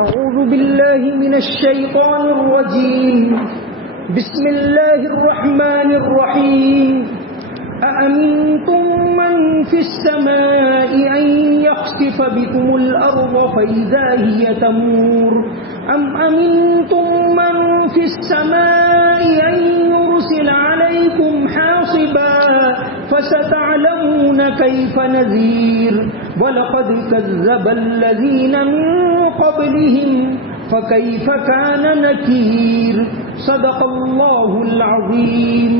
أعوذ بالله من الشيطان الرجيم بسم الله الرحمن الرحيم أأمنتم من في السماء أن يخسف بكم الأرض فإذا هي تمور أم أمنتم من في السماء أن يرسل عليكم حاصبا فستعلمون كيف نذير وَلَقَدْ كَذَّبَ الَّذِينَ مِن قَبْلِهِمْ فَكَيْفَ كَانَ نَكِيرِ صدق اللہ العظیم۔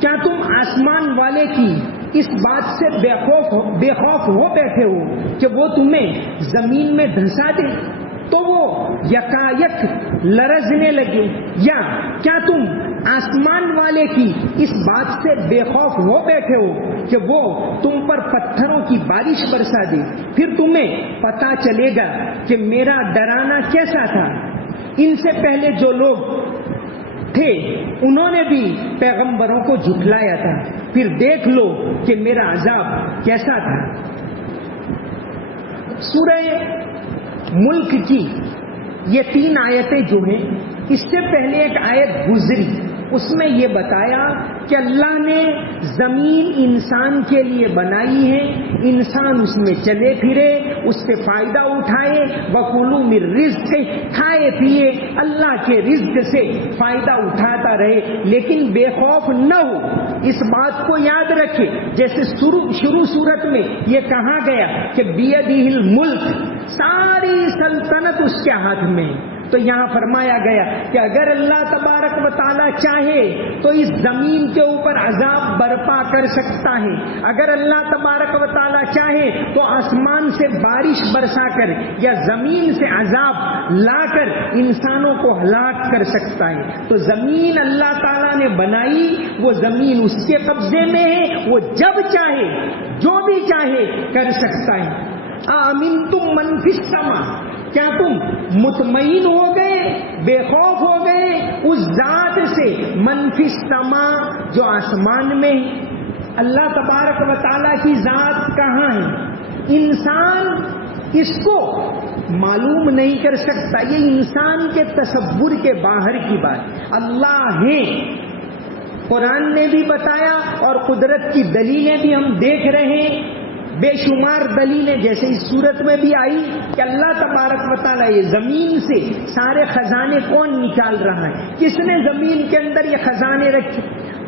کیا تم آسمان والے کی اس بات سے بے خوف ہو بیٹھے ہو کہ وہ تمہیں زمین میں دھنسا دے تو وہ یکایک لرزنے لگے، یا کیا تم آسمان والے کی اس بات سے بے خوف ہو بیٹھے ہو کہ وہ تم پر پتھروں کی بارش برسا دے؟ پھر تمہیں پتا چلے گا کہ میرا ڈرانا کیسا تھا۔ ان سے پہلے جو لوگ تھے انہوں نے بھی پیغمبروں کو جھٹلایا تھا، پھر دیکھ لو کہ میرا عذاب کیسا تھا۔ سورہ ملک کی یہ 3 آیتیں جو ہیں، اس سے پہلے ایک آیت گزری، اس میں یہ بتایا کہ اللہ نے زمین انسان کے لیے بنائی ہے، انسان اس میں چلے پھرے، اس سے فائدہ اٹھائے، وَكُلُوا مِن رِزْقِهِ، کھائے پیے اللہ کے رزق سے فائدہ اٹھاتا رہے، لیکن بے خوف نہ ہو۔ اس بات کو یاد رکھے، جیسے شروع صورت میں یہ کہا گیا کہ بِيَدِهِ الْمُلْكُ، ساری سلطنت اس کے ہاتھ میں، تو یہاں فرمایا گیا کہ اگر اللہ تبارک و تعالیٰ چاہے تو اس زمین کے اوپر عذاب برپا کر سکتا ہے، اگر اللہ تبارک و تعالیٰ چاہے تو آسمان سے بارش برسا کر یا زمین سے عذاب لا کر انسانوں کو ہلاک کر سکتا ہے۔ تو زمین اللہ تعالیٰ نے بنائی، وہ زمین اس کے قبضے میں ہے، وہ جب چاہے جو بھی چاہے کر سکتا ہے۔ آمنتم من فی السماء، کیا تم مطمئن ہو گئے، بے خوف ہو گئے اس ذات سے من فی السماء جو آسمان میں؟ اللہ تبارک و تعالیٰ کی ذات کہاں ہے؟ انسان اس کو معلوم نہیں کر سکتا، یہ انسان کے تصور کے باہر کی بات۔ اللہ ہے، قرآن نے بھی بتایا اور قدرت کی دلیلیں بھی ہم دیکھ رہے ہیں، بے شمار دلیلیں، جیسے اس صورت میں بھی آئی کہ اللہ تبارک و تعالیٰ یہ زمین سے سارے خزانے کون نکال رہا ہے، کس نے زمین کے اندر یہ خزانے رکھے،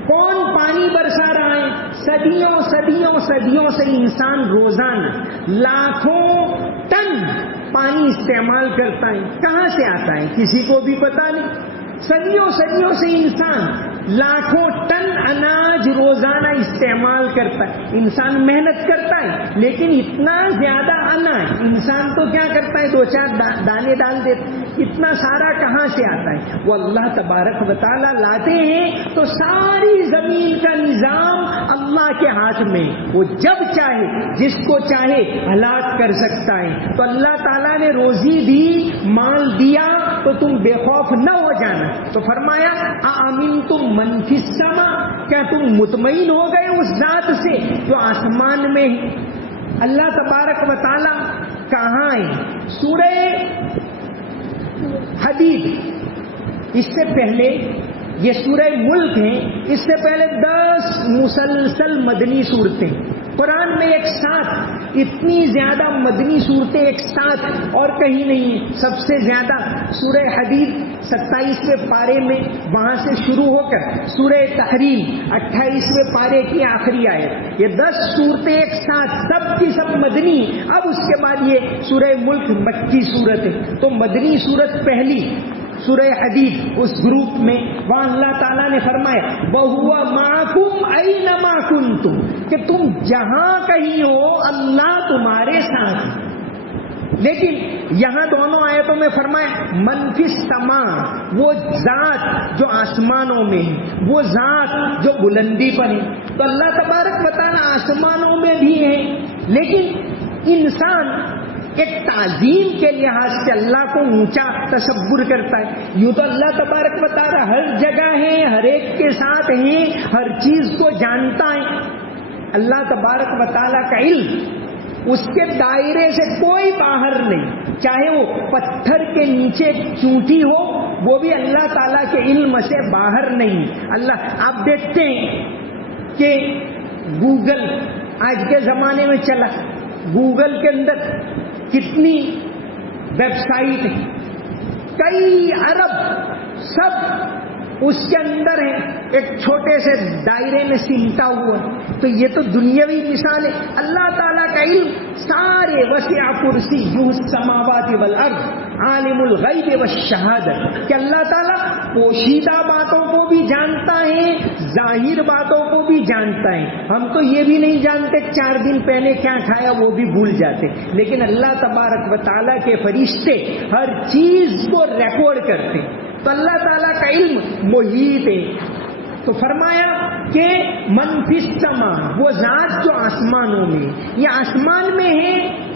کون پانی برسا رہا ہے؟ صدیوں صدیوں صدیوں سے انسان روزانہ لاکھوں ٹن پانی استعمال کرتا ہے، کہاں سے آتا ہے کسی کو بھی پتا نہیں۔ صدیوں صدیوں سے انسان لاکھوں ٹن اناج روزانہ استعمال کرتا ہے، انسان محنت کرتا ہے لیکن اتنا زیادہ اناج انسان تو کیا کرتا ہے، 2-4 دانے ڈال دیتا، اتنا سارا کہاں سے آتا ہے؟ وہ اللہ تبارک و تعالیٰ لاتے ہیں، تو ساری زمین کا نظام اللہ کے ہاتھ میں، وہ جب چاہے جس کو چاہے ہلاک کر سکتا ہے۔ تو اللہ تعالیٰ نے روزی دی، مال دیا، تو تم بے خوف نہ ہو جانا۔ تو فرمایا آمنتم من فی السماء، کیا تم مطمئن ہو گئے اس ذات سے جو آسمان میں ہے؟ اللہ تبارک و تعالی کہاں ہے؟ سورہ حدید، اس سے پہلے یہ سورہ ملک ہے، اس سے پہلے 10 مسلسل مدنی صورتیں قرآن میں ایک ساتھ، اتنی زیادہ مدنی صورتیں ایک ساتھ اور کہیں نہیں۔ سب سے زیادہ سورہ حدید 27ویں پارے میں، وہاں سے شروع ہو کر سورہ تحریم 28ویں پارے کی آخری آیت، یہ 10 صورتیں ایک ساتھ، سب کی سب مدنی۔ اب اس کے بعد یہ سورہ ملک مکی صورت ہے، تو مدنی صورت پہلی سورہ حدید اس گروپ میں، وہاں اللہ تعالیٰ نے فرمایا وَهُوَ مَعَكُمْ أَيْنَمَا كُنْتُمْ، کہ تم جہاں کہیں ہو اللہ تمہارے ساتھ۔ لیکن یہاں دونوں آیتوں میں فرمایا من فی السماء، وہ ذات جو آسمانوں میں ہے، وہ ذات جو بلندی پر ہے۔ تو اللہ تبارک و تعالیٰ آسمانوں میں بھی ہے، لیکن انسان ایک تعظیم کے لحاظ سے اللہ کو اونچا تصور کرتا ہے۔ یوں تو اللہ تبارک و تعالیٰ ہر جگہ ہے، ہر ایک کے ساتھ ہے، ہر چیز کو جانتا ہے۔ اللہ تبارک و تعالیٰ کا علم اس کے دائرے سے کوئی باہر نہیں، چاہے وہ پتھر کے نیچے چونٹی ہو وہ بھی اللہ تعالیٰ کے علم سے باہر نہیں۔ اللہ آپ دیکھتے ہیں کہ گوگل آج کے زمانے میں چلا، گوگل کے اندر کتنی ویب سائٹ ہے، کئی ارب سب اس کے اندر ہے، ایک چھوٹے سے دائرے میں سمٹا ہوا۔ تو یہ تو دنیاوی مثال ہے۔ اللہ تعالیٰ کا علم سارے وسع کرسیہ السماوات والارض عالم الغیب والشہادت، کہ اللہ تعالیٰ پوشیدہ باتوں کو بھی جانتا ہے، ظاہر باتوں کو بھی جانتا ہے۔ ہم تو یہ بھی نہیں جانتے 4 دن پہلے کیا کھایا وہ بھی بھول جاتے، لیکن اللہ تبارک و تعالیٰ کے فرشتے ہر چیز کو ریکارڈ کرتے۔ تو اللہ تعالیٰ کا علم محیط ہے۔ تو فرمایا کہ من فی السماء، وہ ذات جو آسمانوں میں، یہ آسمان میں ہے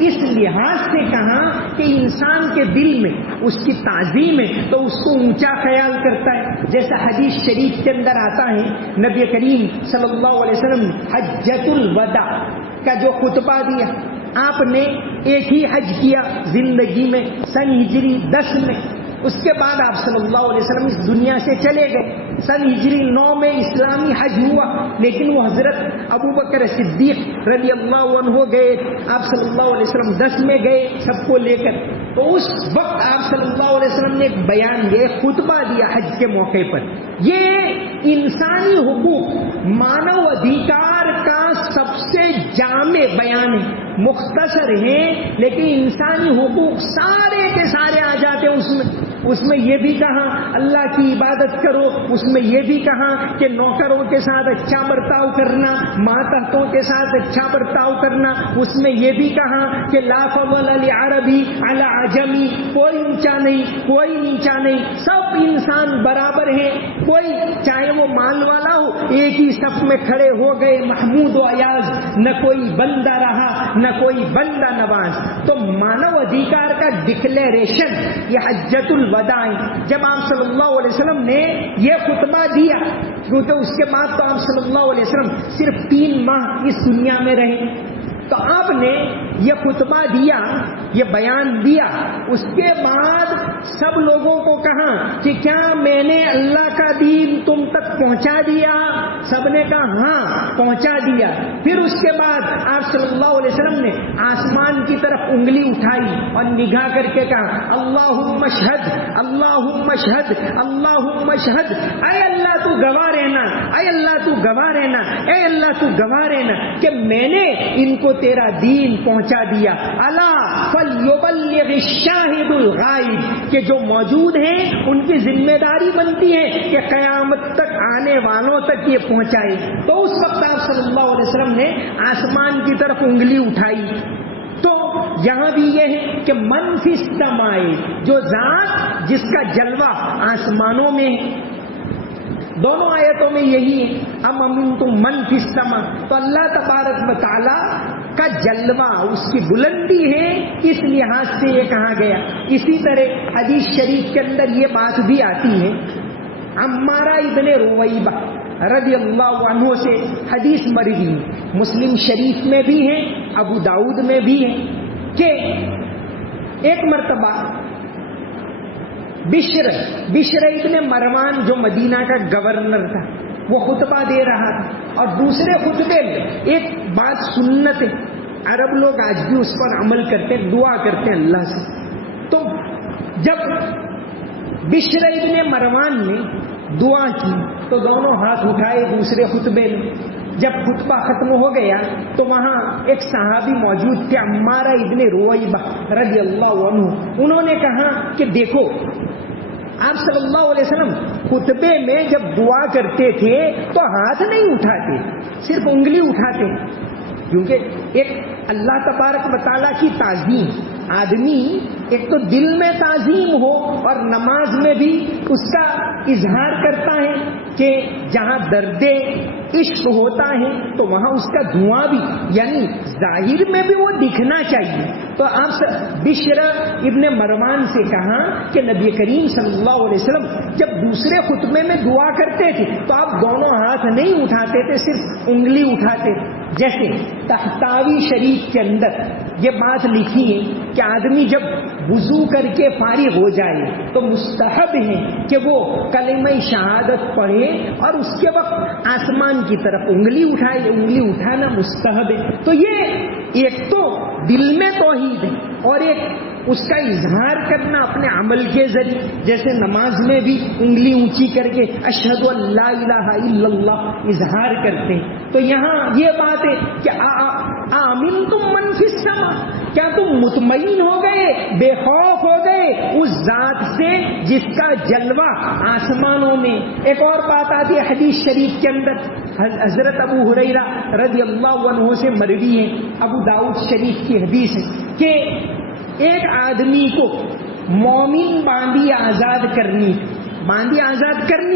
اس لحاظ سے کہا کہ انسان کے دل میں اس کی تعظیم ہے تو اس کو اونچا خیال کرتا ہے۔ جیسا حدیث شریف کے اندر آتا ہے، نبی کریم صلی اللہ علیہ وسلم حجۃ الوداع کا جو خطبہ دیا، آپ نے ایک ہی حج کیا زندگی میں سن ہجری 10 میں، اس کے بعد آپ صلی اللہ علیہ وسلم اس دنیا سے چلے گئے۔ سن ہجری 9 میں اسلامی حج ہوا، لیکن وہ حضرت ابوبکر صدیق رضی اللہ عنہ گئے، آپ صلی اللہ علیہ وسلم 10 میں گئے سب کو لے کر۔ تو اس وقت آپ صلی اللہ علیہ وسلم نے ایک بیان دیا، ایک خطبہ دیا حج کے موقع پر۔ یہ انسانی حقوق، مانو ادھیکار کا سب سے جامع بیان ہے، مختصر ہے، لیکن انسانی حقوق سارے کے سارے آ جاتے ہیں اس میں یہ بھی کہا اللہ کی عبادت کرو، اس میں یہ بھی کہا کہ نوکروں کے ساتھ اچھا برتاؤ کرنا، ماتحتوں کے ساتھ اچھا برتاؤ کرنا، اس میں یہ بھی کہا کہ لا فضل لعربی علی عجمی، کوئی اونچا نہیں کوئی نیچا نہیں، سب انسان برابر ہیں، کوئی چاہے وہ مال والا ہو ایک ہی صف میں کھڑے ہو گئے محمود و ایاز، نہ کوئی بندہ رہا نہ کوئی بندہ نواز۔ تو مانو ادھیکار کا ڈکلیریشن یہ حجۃ الوداع۔ جب آپ صلی اللہ علیہ وسلم نے یہ خطبہ دیا، کیونکہ اس کے بعد تو آپ صلی اللہ علیہ وسلم صرف 3 ماہ اس دنیا میں رہے، تو آپ نے یہ خطبہ دیا، یہ بیان دیا، اس کے بعد سب لوگوں کو کہا کہ کیا میں نے اللہ کا دین تم تک پہنچا دیا؟ سب نے کہا ہاں پہنچا دیا۔ پھر اس کے بعد آپ صلی اللہ علیہ وسلم نے آسمان کی طرف انگلی اٹھائی اور نگاہ کر کے کہا اللہم اشہد اللہم اشہد اللہم اشہد، اے اللہ تو گواہ رہنا، اے اللہ تو گواہ رہنا، اے اللہ تو گواہ رہنا کہ میں نے ان کو تیرا دین پہنچا دیا۔ الا فلیبلغ الشاہد الغائب، کہ جو موجود ہیں ان کی ذمہ داری بنتی ہے کہ قیامت تک آنے والوں تک یہ پہنچائے۔ تو اس وقت آپ صلی اللہ علیہ وسلم نے آسمان کی طرف انگلی اٹھائی۔ تو یہاں بھی یہ ہے کہ من فی السماء، جو ذات جس کا جلوہ آسمانوں میں، دونوں آیتوں میں یہی ہے ام امنتم من فی السماء، تو اللہ تبارک و تعالی کا جلوہ، اس کی بلندی ہے، اس لحاظ سے یہ کہا گیا۔ اسی طرح حدیث شریف کے اندر یہ بات بھی آتی ہے، عمارہ ابن رویبہ رضی اللہ عنہ سے حدیث مروی، مسلم شریف میں بھی ہے، ابو داؤد میں بھی ہے، کہ ایک مرتبہ بشر ابن مروان جو مدینہ کا گورنر تھا، وہ خطبہ دے رہا تھا، اور دوسرے خطبے میں ایک بات سنت ہے، عرب لوگ آج بھی اس پر عمل کرتے ہیں، دعا کرتے ہیں اللہ سے۔ تو جب بشر ابن مروان نے دعا کی تو دونوں ہاتھ اٹھائے دوسرے خطبے میں۔ جب خطبہ ختم ہو گیا تو وہاں ایک صحابی موجود تھے، عمارہ ابن رویبہ رضی اللہ عنہ، انہوں نے کہا کہ دیکھو آپ صلی اللہ علیہ وسلم خطبے میں جب دعا کرتے تھے تو ہاتھ نہیں اٹھاتے، صرف انگلی اٹھاتے، کیونکہ ایک اللہ تبارک و تعالیٰ کی تعظیم، آدمی ایک تو دل میں تعظیم ہو اور نماز میں بھی اس کا اظہار کرتا ہے کہ جہاں درد عشق ہوتا ہے تو وہاں اس کا دھواں بھی، یعنی ظاہر میں بھی وہ دکھنا چاہیے۔ تو آپ بشر ابن مروان سے کہا کہ نبی کریم صلی اللہ علیہ وسلم جب دوسرے خطبے میں دعا کرتے تھے تو آپ دونوں ہاتھ نہیں اٹھاتے تھے، صرف انگلی اٹھاتے۔ جیسے تحتاوی شریف کے اندر یہ بات لکھی ہے کہ آدمی جب وضو کر کے فارغ ہو جائے تو مستحب ہے کہ وہ کلمہ شہادت پڑھے اور اس کے وقت آسمان کی طرف انگلی اٹھائے. انگلی اٹھانا مستحب ہے. تو یہ ایک تو دل میں توحید ہے اور ایک اس کا اظہار کرنا اپنے عمل کے ذریعے, جیسے نماز میں بھی انگلی اونچی کر کے اشہد ان لا الہ الا اللہ اظہار کرتے ہیں. تو یہاں یہ بات ہے کہ آمنتم من فی السماء, کیا تم مطمئن ہو گئے, بے خوف ہو گئے اس ذات سے جس کا جلوہ آسمانوں میں. ایک اور بات آتی ہے حدیث شریف کے اندر, حضرت ابو ہریرہ رضی اللہ عنہ سے مروی ہے, ابو داؤد شریف کی حدیث ہے کہ ایک آدمی کو مومن باندھی آزاد کرنی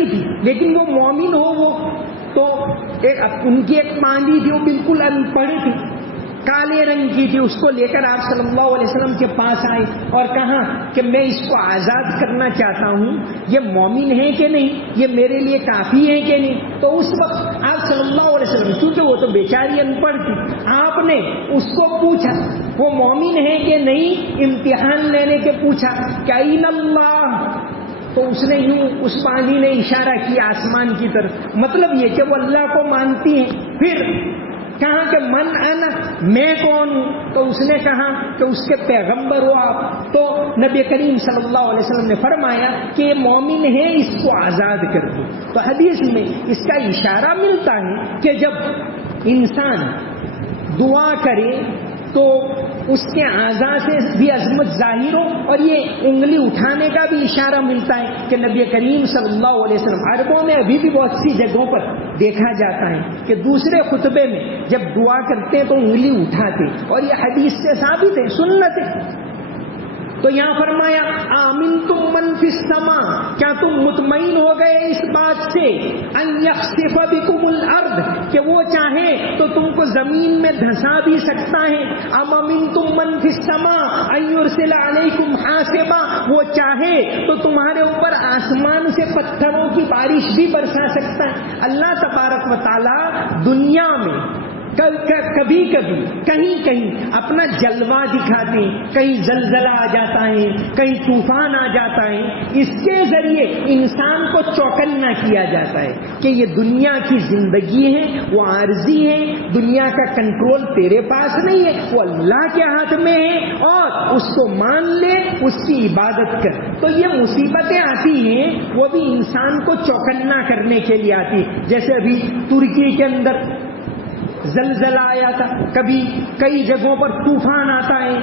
تھی, لیکن وہ مومن ہو وہ تو ان کی ایک باندھی تھی, وہ بالکل ان پڑھ تھی, کالے رنگ کی تھی. اس کو لے کر آپ صلی اللہ علیہ وسلم کے پاس آئے اور کہا کہ میں اس کو آزاد کرنا چاہتا ہوں, یہ مومن ہے کہ نہیں, یہ میرے لیے کافی ہے کہ نہیں. تو اس وقت آپ صلی اللہ علیہ وسلم, کیونکہ وہ تو بیچاری ان پڑھ تھی, آپ نے اس کو پوچھا وہ مومن ہے کہ نہیں, امتحان لینے کے پوچھا کہ این اللہ, تو اس نے یوں اس پانی نے اشارہ کیا آسمان کی طرف, مطلب یہ کہ وہ اللہ کو مانتی ہے. پھر کہا کہ من انا, میں کون ہوں, تو اس نے کہا کہ اس کے پیغمبر ہو آپ. تو نبی کریم صلی اللہ علیہ وسلم نے فرمایا کہ یہ مومن ہے, اس کو آزاد کر دو. تو حدیث میں اس کا اشارہ ملتا ہے کہ جب انسان دعا کرے تو اس کے اعضاء سے بھی عظمت ظاہر ہو, اور یہ انگلی اٹھانے کا بھی اشارہ ملتا ہے کہ نبی کریم صلی اللہ علیہ وسلم, عربوں میں ابھی بھی بہت سی جگہوں پر دیکھا جاتا ہے کہ دوسرے خطبے میں جب دعا کرتے ہیں تو انگلی اٹھاتے, اور یہ حدیث سے ثابت ہے, سنت ہے. تو یہاں فرمایا آمنتم من فی السماء, کیا تم مطمئن ہو گئے اس بات سے ان یخسف بکم الارض, کہ وہ چاہے تو تم کو زمین میں دھسا بھی سکتا ہے. ام امنتم من فی السماء ان یرسل علیکم حاصبا, وہ چاہے تو تمہارے اوپر آسمان سے پتھروں کی بارش بھی برسا سکتا ہے. اللہ تبارک و تعالی دنیا میں کبھی کبھی کہیں کہیں اپنا جلوہ دکھاتے ہیں, کہیں زلزلہ آ جاتا ہے, کہیں طوفان آ جاتا ہے. اس کے ذریعے انسان کو چوکنا کیا جاتا ہے کہ یہ دنیا کی زندگی ہے, وہ عارضی ہے, دنیا کا کنٹرول تیرے پاس نہیں ہے, وہ اللہ کے ہاتھ میں ہے, اور اس کو مان لے, اس کی عبادت کر. تو یہ مصیبتیں آتی ہیں وہ بھی انسان کو چوکنا کرنے کے لیے آتی ہے. جیسے ابھی ترکی کے اندر زلزلہ آیا تھا, کبھی کئی جگہوں پر طوفان آتا ہے,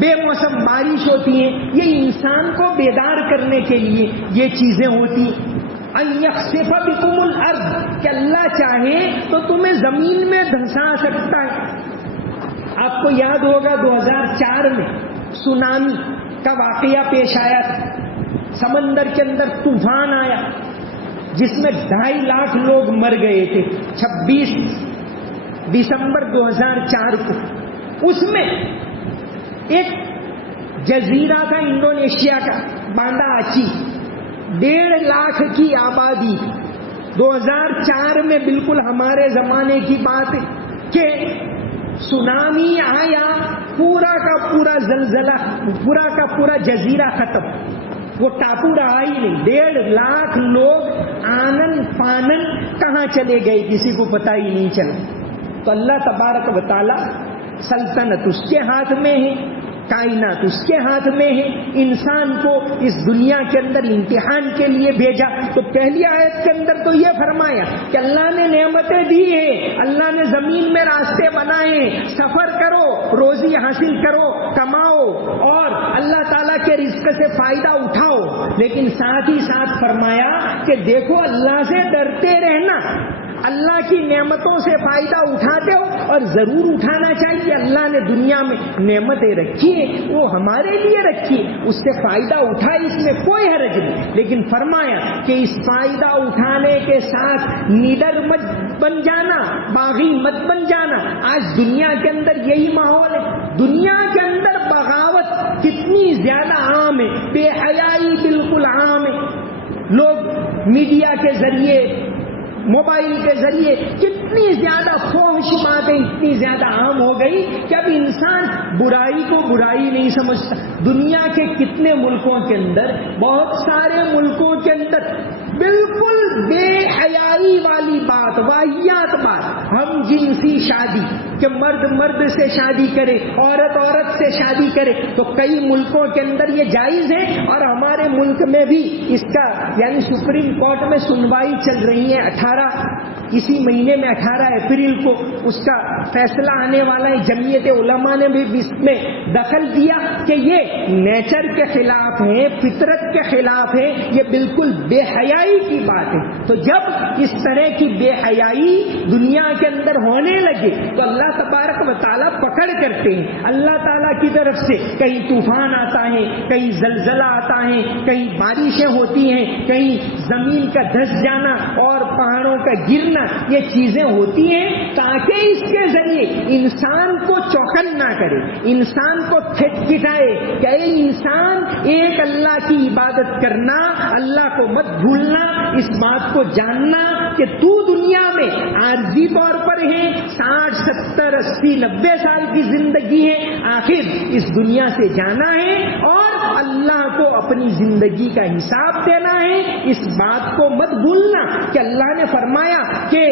بے موسم بارش ہوتی ہے. یہ انسان کو بیدار کرنے کے لیے یہ چیزیں ہوتی. ان یخسف بکم الارض, کہ اللہ چاہے تو تمہیں زمین میں دھسا سکتا ہے. آپ کو یاد ہوگا 2004 میں سونامی کا واقعہ پیش آیا تھا, سمندر کے اندر طوفان آیا جس میں 2.5 لاکھ لوگ مر گئے تھے 26 دسمبر 2004 کو. اس میں ایک جزیرہ تھا انڈونیشیا کا, بانڈا آچی, 1.5 لاکھ کی آبادی. 2004 میں بالکل ہمارے زمانے کی بات ہے کہ سونامی آیا, پورا کا پورا زلزلہ, پورا کا پورا جزیرہ ختم, وہ ٹاپو رہا ہی نہیں. 1.5 لاکھ لوگ آنن فانن کہاں چلے گئے کسی کو پتہ ہی نہیں چلا. تو اللہ تبارک و تعالی سلطنت اس کے ہاتھ میں ہے, کائنات اس کے ہاتھ میں ہے. انسان کو اس دنیا کے اندر امتحان کے لیے بھیجا. تو پہلی آیت کے اندر تو یہ فرمایا کہ اللہ نے نعمتیں دی ہیں, اللہ نے زمین میں راستے بنائے, سفر کرو, روزی حاصل کرو, کماؤ, اور اللہ تعالیٰ کے رزق سے فائدہ اٹھاؤ. لیکن ساتھ ہی ساتھ فرمایا کہ دیکھو اللہ سے ڈرتے رہنا, اللہ کی نعمتوں سے فائدہ اٹھاتے ہو, اور ضرور اٹھانا چاہیے. اللہ نے دنیا میں نعمتیں رکھی ہیں, وہ ہمارے لیے رکھی, اس سے فائدہ اٹھائے, اس میں کوئی حرج نہیں. لیکن فرمایا کہ اس فائدہ اٹھانے کے ساتھ نیڈر مت بن جانا, باغی مت بن جانا. آج دنیا کے اندر یہی ماحول ہے. دنیا کے اندر بغاوت کتنی زیادہ عام ہے, بے حیائی بالکل عام ہے. لوگ میڈیا کے ذریعے, موبائل کے ذریعے اتنی زیادہ فحش باتیں اتنی زیادہ عام ہو گئی کہ اب انسان برائی کو برائی نہیں سمجھتا. دنیا کے کتنے ملکوں کے اندر، بہت سارے ملکوں کے اندر بالکل بے حیائی والی بات، واہیات بات، ہم جنسی شادی، کہ مرد مرد سے شادی کرے، عورت عورت سے شادی کرے، تو کئی ملکوں کے اندر یہ جائز ہے، اور ہمارے ملک میں بھی اس کا یعنی سپریم کورٹ میں سنوائی چل رہی ہے. اسی مہینے میں 18 اپریل کو اس کا فیصلہ آنے والا ہے. جمعیت علماء نے بھی اس میں دخل دیا کہ یہ نیچر کے خلاف ہے، فطرت کے خلاف ہے، یہ بالکل بے حیائی کی بات ہے. تو جب اس طرح کی بے حیائی دنیا کے اندر ہونے لگے تو اللہ تبارک و تعالیٰ پکڑ کرتے ہیں. اللہ تعالیٰ کی طرف سے کہیں طوفان آتا ہے، کہیں زلزلہ آتا ہے، کہیں بارشیں ہوتی ہیں، کہیں زمین کا دھس جانا اور پہاڑوں کا گرنا، یہ چیزیں ہوتی ہیں تاکہ اس کے ذریعے انسان کو چوکن نہ کرے، انسان کو کھٹکھٹائے کہ اے انسان، ایک اللہ کی عبادت کرنا، اللہ کو مت بھولنا، اس بات کو جاننا کہ تو دنیا میں عارضی طور پر ہے، 60 70 80 90 سال کی زندگی ہے، آخر اس دنیا سے جانا ہے اور اللہ کو اپنی زندگی کا حساب دینا ہے. اس بات کو مت بھولنا کہ اللہ نے فرمایا کہ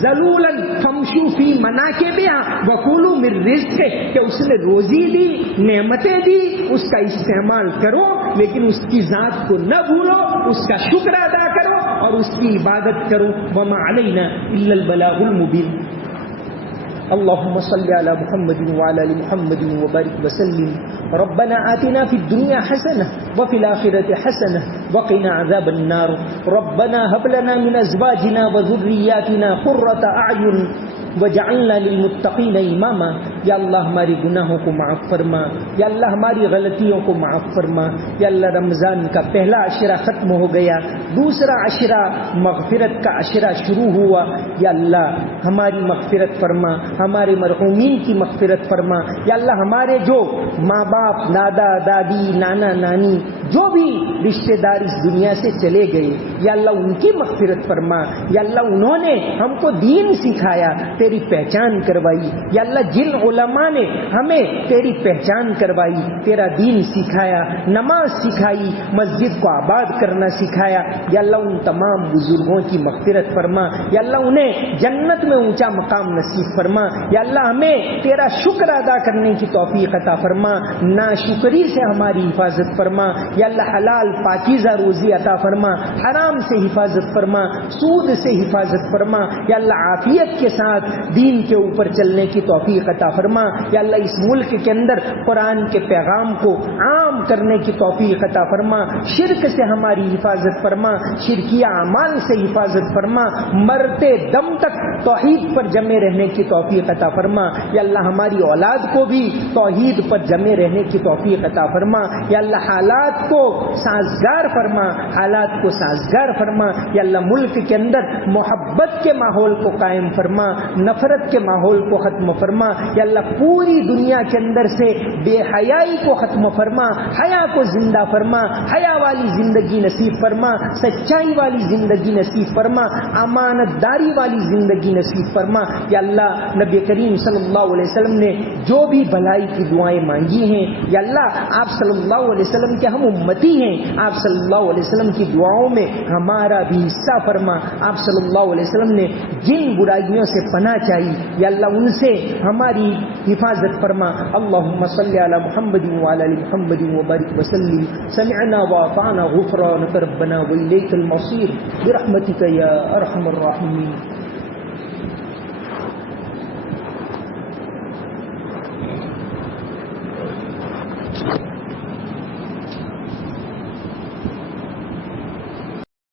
ذلولاً فمشوا فی مناکبہا وکلوا من رزقہ، کہ اس نے روزی دی، نعمتیں دی، اس کا استعمال کرو، لیکن اس کی ذات کو نہ بھولو، اس کا شکر ادا کرو اور اس کی عبادت کرو. وما علینا الا البلاغ المبین. اللهم صل على محمد وعلى ال محمد وبارك وسلم. ربنا آتنا في الدنيا حسنة وفي الآخرة حسنة وقنا عذاب النار. ربنا هب لنا من أزواجنا وذرياتنا قرة أعين وجعلنا للمتقین اماما. یا اللہ ہماری گناہوں کو معاف فرما، یا اللہ ہماری غلطیوں کو معاف فرما. یا اللہ رمضان کا پہلا عشرہ ختم ہو گیا، دوسرا عشرہ مغفرت کا عشرہ شروع ہوا. یا اللہ ہماری مغفرت فرما، ہمارے مرحومین کی مغفرت فرما. یا اللہ ہمارے جو ماں باپ، دادا دادی، نانا نانی، جو بھی رشتہ دار اس دنیا سے چلے گئے، یا اللہ ان کی مغفرت فرما. یا اللہ انہوں نے ہم کو دین سکھایا، تیری پہچان کروائی. یا اللہ جن علماء نے ہمیں تیری پہچان کروائی، تیرا دین سکھایا، نماز سکھائی، مسجد کو آباد کرنا سکھایا، یا اللہ ان تمام بزرگوں کی مغفرت فرما. یا اللہ انہیں جنت میں اونچا مقام نصیب فرما. یا اللہ ہمیں تیرا شکر ادا کرنے کی توفیق عطا فرما، ناشکری سے ہماری حفاظت فرما. یا اللہ حلال پاکیزہ روزی عطا فرما، حرام سے حفاظت فرما، سود سے حفاظت فرما. یا اللہ عافیت کے ساتھ دین کے اوپر چلنے کی توفیق عطا فرما. یا اللہ اس ملک کے اندر قرآن کے پیغام کو عام کرنے کی توفیق عطا فرما. شرک سے ہماری حفاظت فرما، شرکیہ اعمال سے حفاظت فرما، مرتے دم تک توحید پر جمے رہنے کی توفیق عطا فرما. یا اللہ ہماری اولاد کو بھی توحید پر جمے رہنے کی توفیق عطا فرما. یا اللہ حالات کو سازگار فرما، حالات کو سازگار فرما. یا اللہ ملک کے اندر محبت کے ماحول کو قائم فرما، نفرت کے ماحول کو ختم فرما. یا اللہ پوری دنیا کے اندر سے بے حیائی کو ختم فرما، حیا کو زندہ فرما، حیا والی زندگی نصیب فرما، سچائی والی زندگی نصیب فرما، امانت داری والی زندگی نصیب فرما. یا اللہ نبی کریم صلی اللہ علیہ وسلم نے جو بھی بھلائی کی دعائیں مانگی ہیں، یا اللہ آپ صلی اللہ علیہ وسلم کے ہم امتی ہیں، آپ صلی اللہ علیہ وسلم کی دعاؤں میں ہمارا بھی حصہ فرما. آپ صلی اللہ علیہ وسلم نے جن برائیوں سے پناہ چاہی، یا اللہ ان سے ہماری حفاظت فرما. اللہم صلی علی محمد وعلی ال محمد وبارک وسلم. سمعنا واطعنا غفرانک ربنا والیک المصیر برحمتک یا ارحم الراحمین.